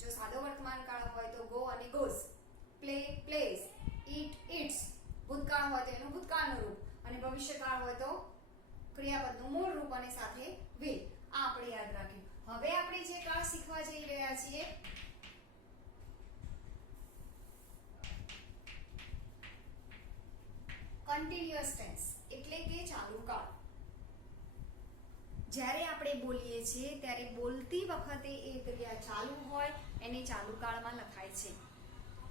જો સાદો વર્તમાન કાળ હોય તો ગો અને goes, play, plays, eat, eats. ભૂતકાળ હોય તો એનું ભૂતકાળનું રૂપ, અને ભવિષ્યકાળ હોય તો ક્રિયાપદનું મૂળ રૂપ અને સાથે વિલ. આ આપણે યાદ રાખ્યું. હવે આપણે જે કાળ શીખવા જઈ રહ્યા છીએ કન્ટિન્યુઅસ ટેન્સ એટલે કે ચાલુ કાળ. જ્યારે આપણે બોલીએ છીએ ત્યારે બોલતી વખતે એ ક્રિયા ચાલુ હોય એને ચાલુ કાળમાં લખાય છે,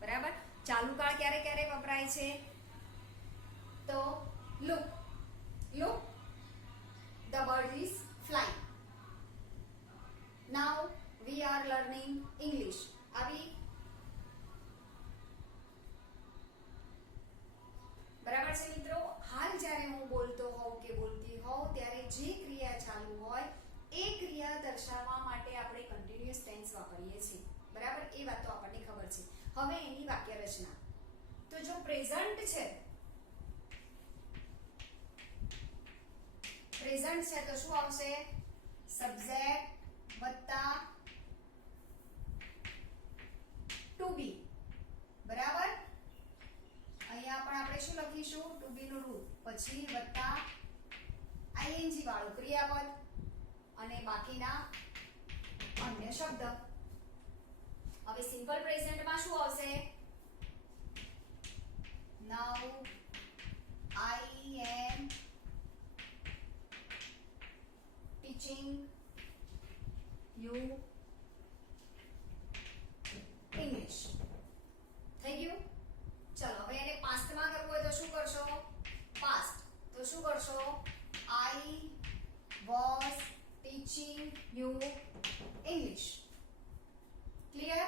બરાબર. ચાલુ કાળ ક્યારે ક્યારે વપરાય છે? તો look, look, the bird is flying. Now we are learning English. આવી બરાબર છે મિત્રો. હાલ જ્યારે હું બોલતો હોઉં કે બોલતી હોઉં ત્યારે જે ક્રિયા ચાલુ હોય એ ક્રિયા દર્શાવવા માટે આપણે કન્ટિન્યુઅસ ટેન્સ વાપરીએ છીએ, બરાબર. એ વાત તો આપણને ખબર છે. હવે એની વાક્ય રચના. તો જો પ્રેઝન્ટ છે, પ્રેઝન્ટ છે તો શું આવશે? સબ્જેક્ટ વત્તા ટુ બી, બરાબર. અહીંયા પણ આપણે શું લખીશું? ટુ બી નું રૂપ, પછી વત્તા આઈએનજી વાળું ક્રિયાપદ અને બાકીના અન્ય શબ્દ. હવે સિમ્પલ પ્રેઝન્ટમાં શું આવશે? નાઉ આઈ એમ ટીચિંગ યુ ઇંગ્લિશ. થઈ ગયું? ચલો હવે એને પાસ્ટમાં કરવું હોય તો શું કરશો? પાસ્ટ. તો શું કરશો? I was teaching you English. Clear?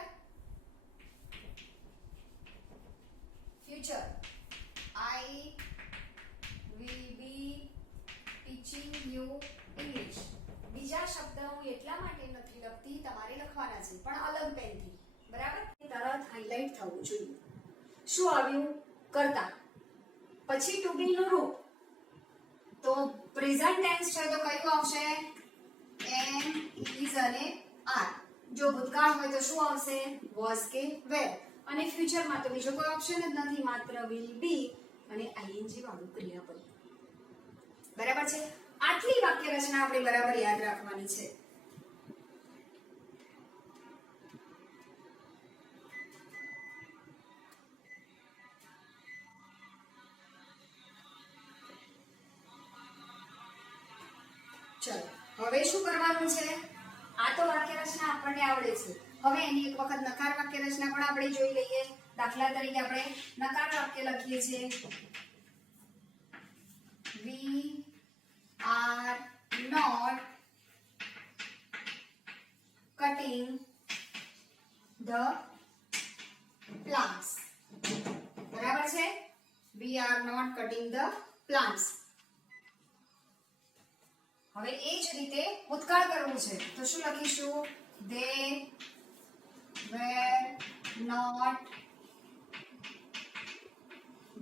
Future. I will be teaching you English. બીજા શબ્દ હું એટલા માટે નથી લખતી, તમારે લખવાના છે પણ અલગ પેનથી, બરાબર. તરત હાઇલાઇટ થવું જોઈએ. શું આવ્યું? કરતા. પછી ટુ બી નું રૂપ. તો પ્રેઝન્ટ ટેન્સ છે તો કયું આવશે? એમ, ઇઝ અને આર. જો ભૂતકાળ હોય તો શું આવશે? વોઝ કે વેર. અને ફ્યુચરમાં તો બીજો કોઈ ઓપ્શન જ નથી, માત્ર વિલ બી અને આઈએનજી વાળું ક્રિયાપદ, બરાબર છે. આટલી વાક્ય રચના આપણે બરાબર યાદ રાખવાની છે. ચલો હવે શું કરવાનું છે? આ તો વાક્ય રચના આપણને આવડે છે. હવે એની એક વખત નકાર વાક્ય રચના પણ આપણે જોઈ લઈએ. દાખલા તરીકે આપણે નકાર વાક્ય લખીએ છીએ. We are not cutting the plants. બરાબર છે? We are not cutting the plants. હવે એ જ રીતે ભૂતકાળ કરવું છે તો શું લખીશું? They were not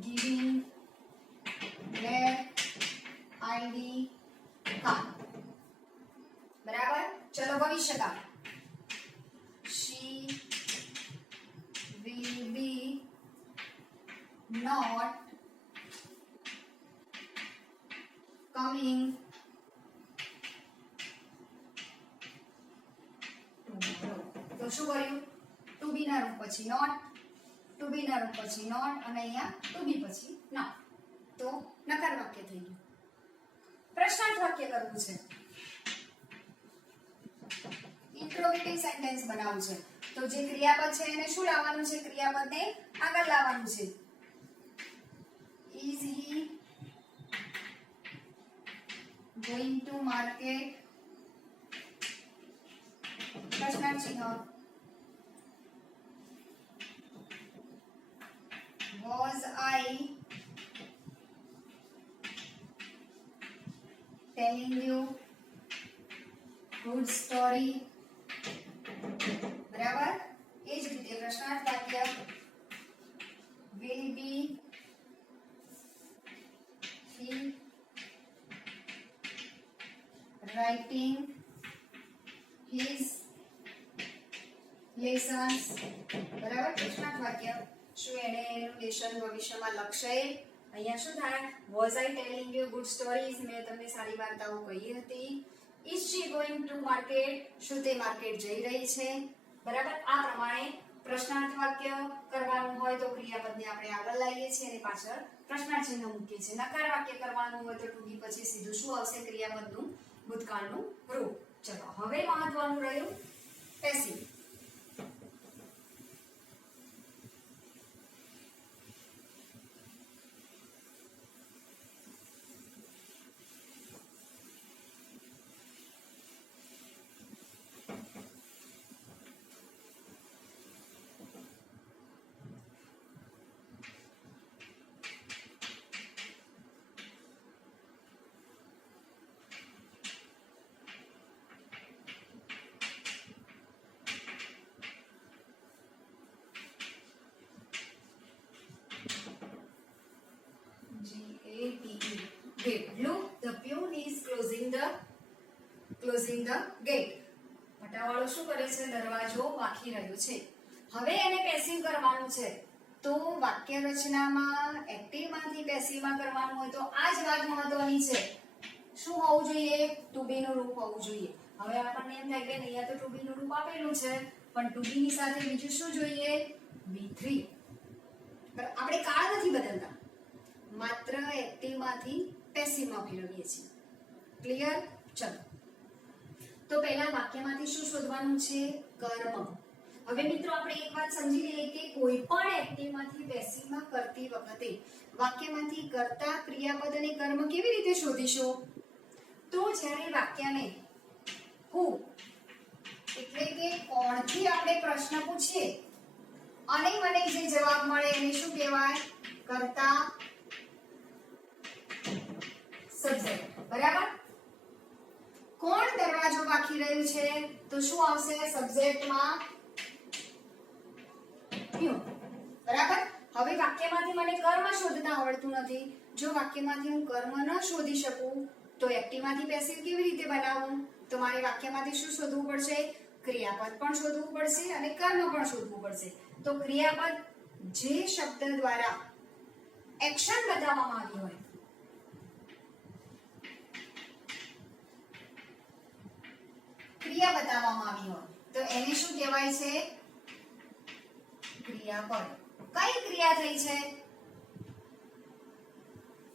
giving their ID card. બરાબર. ચલો ભવિષ્યકાળ. She will be not coming તો શું કર્યું? ટુ બી ના રૂપ પછી નોટ, ટુ બી ના રૂપ પછી નોટ અને અહીંયા ટુ બી પછી નોટ. તો નકાર વાક્ય થઈ ગયું. પ્રશ્નાર્થ વાક્ય કરવું છે. ઇન્ટ્રોગેટિવ સેન્ટેન્સ બનાવવું છે. તો જે ક્રિયાપદ છે એને શું લાવવાનું છે? ક્રિયાપદને આગળ લાવવાનું છે. Is he going to market? પ્રશ્નાર્થ ચિહ્ન. Was I telling you good story? બરાબર. એ જ રીતે પ્રશ્નાર્થ વાક્ય will be writing his lessons, બરાબર. પ્રશ્નાર્થ વાક્ય, શું એને એનું લેસન ભવિષ્યમાં લખશે? અહીંયા શું થાય? Was I telling you good stories, મેં તમને સારી વાર્તાઓ કહી હતી. Is she going to market, શું તે માર્કેટ જઈ રહી છે? બરાબર. આ પ્રમાણે પ્રશ્નાર્થ વાક્ય કરવાનું હોય તો ક્રિયાપદને આપણે આગળ લાવીએ છીએ અને પાછળ પ્રશ્નાર્થ ચિહ્ન મૂકીએ છીએ. નકાર વાક્ય કરવાનું હોય તો ટુ બી પછી સીધું શું આવશે? ક્રિયાપદનું ભૂતકાળનું રૂપ. ચલો હવે મહત્વનું રહ્યું passive. Gate. Look, the peon is closing the gate. પટાવાળો શું કરે છે? દરવાજો વાંકી રહ્યો છે. હવે એને પેસિવ કરવાનું છે. તો વાક્ય રચનામાં એક્ટિવ માંથી પેસિવ માં કરવાનું હોય તો આ જ વાત મહત્વની છે. શું હોવું જોઈએ? ટુ બી નું રૂપ હોવું જોઈએ. હવે આપણને એમ થાય કે અહીંયા તો ટુ બી નું રૂપ આપેલું છે, પણ ટુ બી ની સાથે બીજું શું જોઈએ? V3. આપણે કાળ નથી બદલતા, માત્ર એક્ટિવ માંથી પેસિવ માં ફેરવીએ છીએ. ક્લિયર? ચલો તો પહેલા વાક્યમાંથી શું શોધવાનું છે? કર્મ. હવે મિત્રો આપણે એક વાત સમજી લઈએ કે કોઈ પણ એક્ટિવ માંથી પેસિવ માં કરતી વખતે વાક્યમાંથી કર્તા, ક્રિયાપદ અને કર્મ કેવી રીતે શોધીશું? તો જ્યારે વાક્યને હુ એટલે કે કોણથી આપણે પ્રશ્ન પૂછીએ અને મને જે જવાબ મળે એને શું કહેવાય? કર્તા સબ્જેક્ટ. બરાબર. કોણ દરવાજો વાંકી રહ્યું છે? તો શું આવશે સબ્જેક્ટમાં? પ્યુન. બરાબર. હવે વાક્યમાંથી મને કર્મ શોધતા આવડતું નથી. જો વાક્યમાંથી હું કર્મ ન શોધી શકું તો એક્ટિવમાંથી પેસિવ કેવી રીતે બનાવું? તો મારે વાક્યમાંથી શું શોધવું પડશે? ક્રિયાપદ પણ શોધવું પડશે અને કર્મ પણ શોધવું પડશે. તો ક્રિયાપદ જે શબ્દ દ્વારા એક્શન બતાવવામાં આવી હોય, ક્રિયા બતાવવામાં આવી હોય તો એને શું કહેવાય છે? ક્રિયાપદ. કઈ ક્રિયા થઈ છે?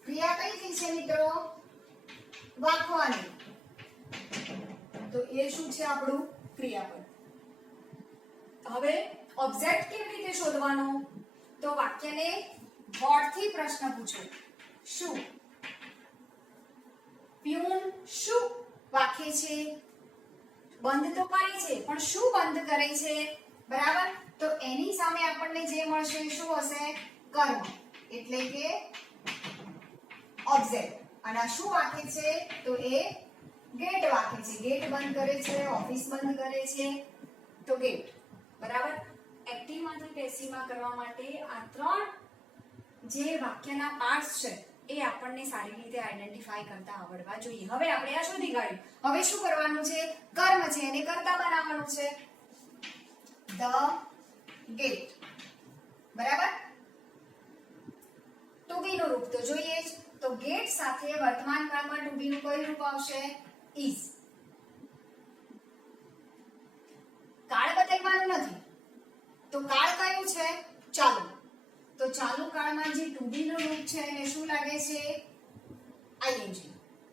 ક્રિયા કઈ થઈ છે મિત્રો? વાંકવાની. તો એ શું છે? આપણું ક્રિયાપદ. હવે ઓબ્જેક્ટ કેવી રીતે શોધવાનો? તો વાક્યને વોટ થી પ્રશ્ન પૂછો. શું પ્યુન શું વાંકે છે? બંધ તો કરે છે, પણ શું બંધ કરે છે? બરાબર. તો એની સામે આપણને જે મળશે શું હશે? કર્મ એટલે કે ઓબ્જેક્ટ. અને શું વાંકે છે? તો એ ગેટ વાંકે છે. ગેટ બંધ કરે છે, ઓફિસ બંધ કરે છે, તો ગેટ. બરાબર. એક્ટિવ માંથી પેસિવ માં કરવા માટે આ ત્રણ જે વાક્યના પાર્ટ્સ છે એ આપણને સારી રીતે આઈડેન્ટિફાઈ કરતા આવડવા જોઈએ. હવે આપણે આ શોધી કાઢ્યું. હવે શું કરવાનું છે? કર્મ છે એને કર્તા બનાવવાનું છે. The gate. બરાબર. ટુ બી નું રૂપ તો જોઈએ જ. તો ગેટ સાથે વર્તમાન કાળમાં ટુ બી નું કયું રૂપ આવશે? ઇઝ. કાળ બદલવાનું નથી તો કાળ કયું છે? ચાલુ. તો ચાલુ કાળમાં જે ટુ બી નું રૂપ છે એને શું લાગે છે? આઈએનજી.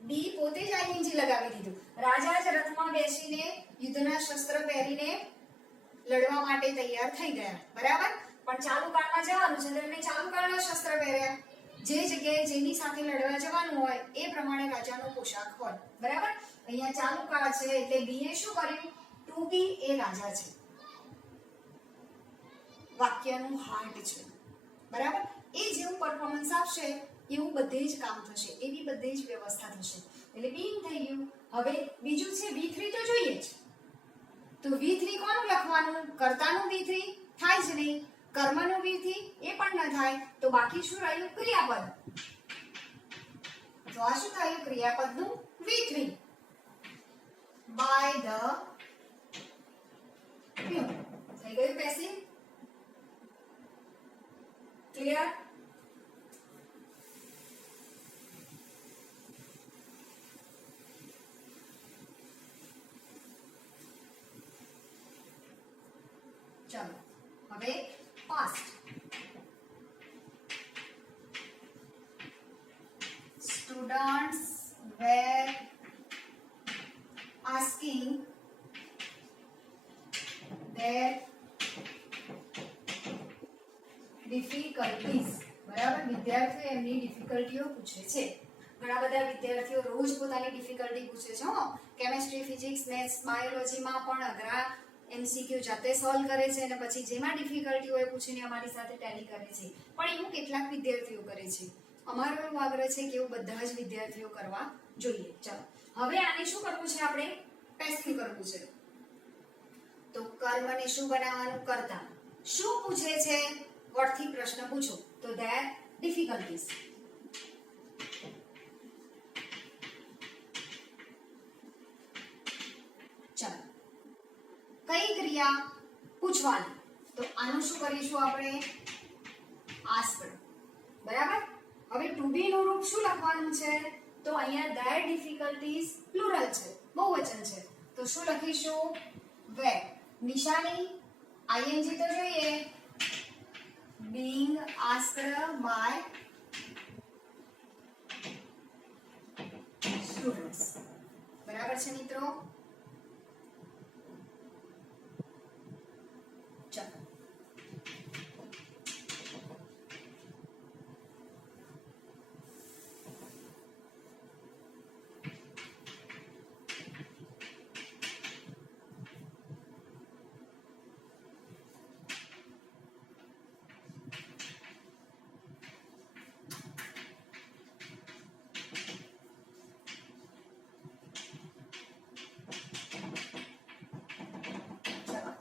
બી પોતે જ આઈએનજી લગાવી દીધું. રાજા જ રથમાં બેસીને યુદ્ધના શસ્ત્ર પહેરીને લડવા માટે તૈયાર થઈ ગયા. બરાબર. પણ ચાલુ કાળમાં જવાનું છે તો એમને ચાલુ કાળના શસ્ત્ર પહેર્યા. જે જગ્યાએ જેની સાથે લડવા જવાનું હોય એ પ્રમાણે રાજાનો પોશાક હોય. બરાબર. અહીંયા ચાલુ કાળ છે એટલે બી એ શું કર્યું? ટુ બી એ રાજા છે, વાક્યનું હાર્ટ છે. બરાબર. એ જેવું પરફોર્મન્સ આપશે એવું બધે જ કામ થશે, એવી બધે જ વ્યવસ્થા થશે. એટલે બીઇંગ થઈ ગયું. હવે બીજું છે V3 તો જોઈએ જ. તો V3 કોનું લખવાનું? કર્તાનું V3 થાય જ નહીં, કર્મનું V3 એ પણ ન થાય. તો બાકી શું રહ્યું? ક્રિયાપદ. તો આ શું થયું? ક્રિયાપદનું V3. by the fume. થઈ ગયું પેસિવ? ક્લિયર? ચલો હવે past. Students were asking their difficulties. બરાબર, વિદ્યાર્થીઓ એમની ડિફિકલ્ટીઓ પૂછે છે. ઘણા બધા વિદ્યાર્થીઓ રોજ પોતાની ડિફિકલ્ટી પૂછે છે. કેમેસ્ટ્રી, ફિઝિક્સ, મેથ્સ, બાયોલોજીમાં પણ અઘરા એમસીક્યુ જાતે સોલ્વ કરે છે અને પછી જેમાં ડિફિકલ્ટી હોય પૂછીને અમારી સાથે ટેલી કરે છે. પણ એવું કેટલાક વિદ્યાર્થીઓ કરે છે. અમારો એવો આગ્રહ છે કે એવું બધા જ વિદ્યાર્થીઓ કરવા જોઈએ. ચાલો હવે આને શું કરવું છે? આપણે પેસિવ કરવું છે. તો કર્મને શું બનાવવાનું? કર્તા. શું પૂછે છે? વોટથી પ્રશ્ન પૂછો તો ધેર ડિફિકલ્ટીઝ. ચાલો કઈ ક્રિયા પૂછવાની? તો આનું શું કરીશું આપણે? આસ્કડ. બરાબર. હવે ટુ બી નું રૂપ શું લખવાનું છે? તો અહીંયા ધેર ડિફિકલ્ટીઝ પ્લુરલ છે, બહુવચન છે. તો શું લખીશું? વેર. નિશાની આઈએનજી તો જોઈએ. being asked by students. બરાબર છે મિત્રો? ચાલો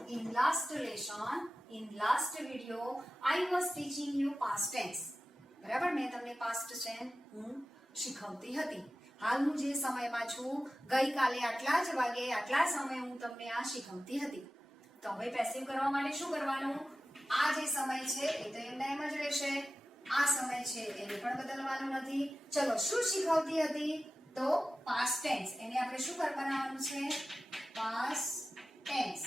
in last lesson, in last video, I was teaching you past tense. બરાબર, મેં તમને past tense હું શીખવતી હતી. હાલ હું જે સમયમાં છું, ગઈકાલે આટલા જ વાગે આટલા સમય હું તમને આ શીખવતી હતી. તો હવે પેસિવ કરવા માટે શું કરવાનું? આ જે સમય છે એ તો એમના એમ જ રહેશે. આ સમય છે એને પણ બદલવાનું નથી. ચલો શું શીખવતી હતી? તો past tense. એને આપણે શું બનાવવાનું છે? past tense.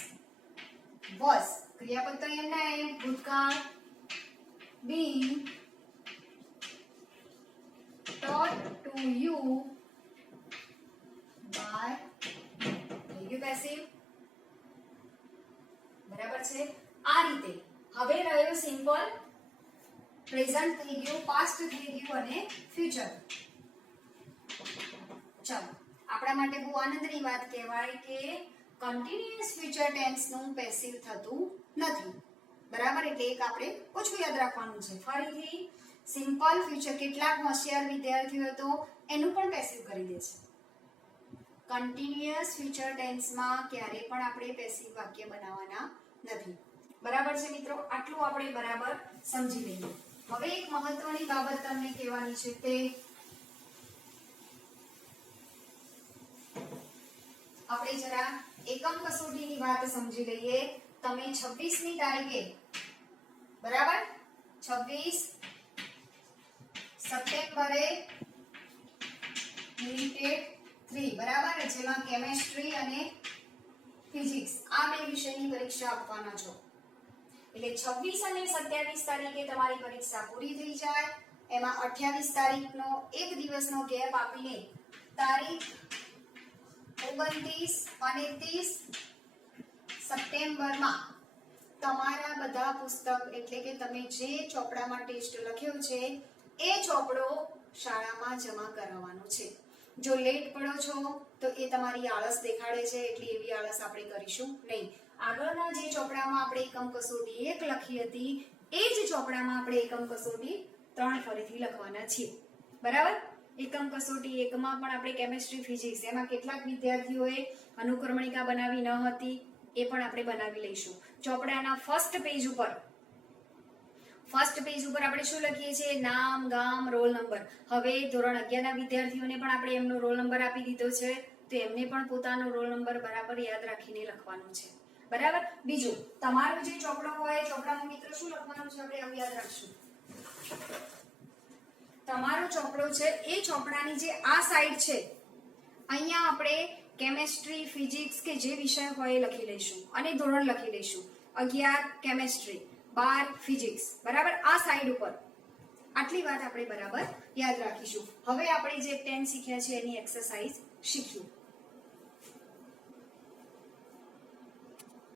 was ક્રિયાપદ તો એમના એમ ભૂતકાળ. being taught to you by થઈ ગયું પેસિવ. બરાબર છે? આ રીતે હવે રહ્યો સિમ્પલ. પ્રેઝન્ટ થઈ ગયું, પાસ્ટ થઈ ગયું અને ફ્યુચર. ચાલો આપણા માટે બહુ આનંદની વાત કહેવાય કે કન્ટિન્યુઅસ ફ્યુચર ટેન્સ નું પેસિવ થતું નથી. બરાબર, એટલે એક આપણે ઓછું યાદ રાખવાનું છે. ફરીથી સિમ્પલ ફ્યુચર કેટલાક હોશિયાર વિદ્યાર્થીઓ તો એનું પણ પેસિવ કરી દે છે. કન્ટિન્યુઅસ ફ્યુચર ટેન્સમાં ક્યારે પણ આપણે પેસિવ વાક્ય બનાવવાના નથી. બરાબર છે મિત્રો? આટલું આપણે બરાબર સમજી લઈએ. હવે એક મહત્વની બાબત તમને કહેવાની છે તે આપણે જરા એકમ કસોટીની વાત સમજી લઈએ. તમે 26મી તારીખે બરાબર 26 સપ્ટેમ્બરે યુનિટ 3 બરાબર જેમાં કેમેસ્ટ્રી અને ફિઝિક્સ આ બે વિષયની પરીક્ષા આપવાના છો. એટલે 26 અને 27 તારીખે તમારી પરીક્ષા પૂરી થઈ જાય. એમાં 28 તારીખનો એક દિવસનો ગેપ આપીને તારીખ 29 અને 30 સપ્ટેમ્બરમાં તમારા બધા પુસ્તક એટલે કે તમે જે ચોપડામાં ટેસ્ટ લખ્યો છે એ ચોપડો શાળામાં જમા કરાવવાનો છે. જો લેટ પડો છો તો એ તમારી આળસ દેખાડે છે, એટલે એવી આળસ આપણે કરીશું નહીં. આગળના જે ચોપડામાં આપણે એકમ કસોટી 1 લખી હતી એ જ ચોપડામાં આપણે એકમ કસોટી 3 ફરીથી લખવાના છીએ. બરાબર? એકમ કસોટી 1 માં પણ આપણે કેમેસ્ટ્રી ફિઝિક્સ એમાં કેટલાક વિદ્યાર્થીઓએ અનુક્રમણિકા બનાવી ન હતી એ પણ આપણે બનાવી લઈશું. ચોપડાના ફર્સ્ટ પેજ ઉપર આપણે શું લખીએ છીએ? નામ, ગામ, રોલ નંબર. હવે ધોરણ 11 ના વિદ્યાર્થીઓને પણ આપણે એમનો રોલ નંબર આપી દીધો છે. તો એમને પણ પોતાનો રોલ નંબર બરાબર યાદ રાખીને લખવાનું છે. બરાબર. બીજું, તમારો જે ચોપડો હોય, ચોપડામાં મિત્રો શું લખવાનું છે આપણે આવું યાદ રાખશું. તમારો ચોપડો છે એ ચોપડાની જે આ સાઈડ છે અહીંયા આપણે કેમેસ્ટ્રી, ફિઝિક્સ કે જે વિષય હોય એ લખી લઈશું અને ધોરણ લખી લઈશું. 11 કેમેસ્ટ્રી, 12 ફિઝિક્સ. બરાબર. આ સાઈડ ઉપર આટલી વાત આપણે બરાબર યાદ રાખીશું. હવે આપણે જે 10 શીખ્યા છે એની એક્સરસાઇઝ શીખીએ.